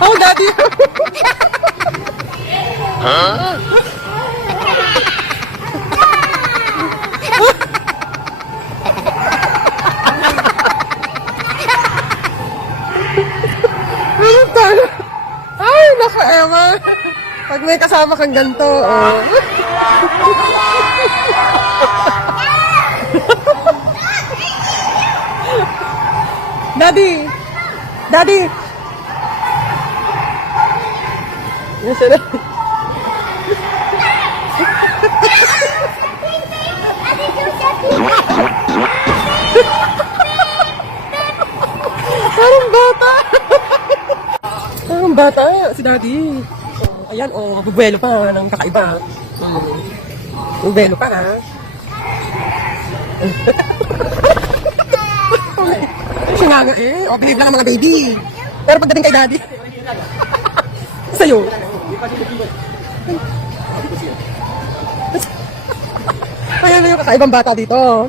Oh, daddy. Ay, naku, Emma. Pag may kasama kang ganito, oh. Daddy! Daddy! Yes, sir. Parang bata! Parang bata, si Daddy. Ayan, oh, bubuelo pa ng kakaiba. Bubuelo pa, ha? Siya nga nga eh. O, behave lang ang mga baby. Pero pagdating kay Daddy, sa'yo. Ayan na yung kakaibang bata dito.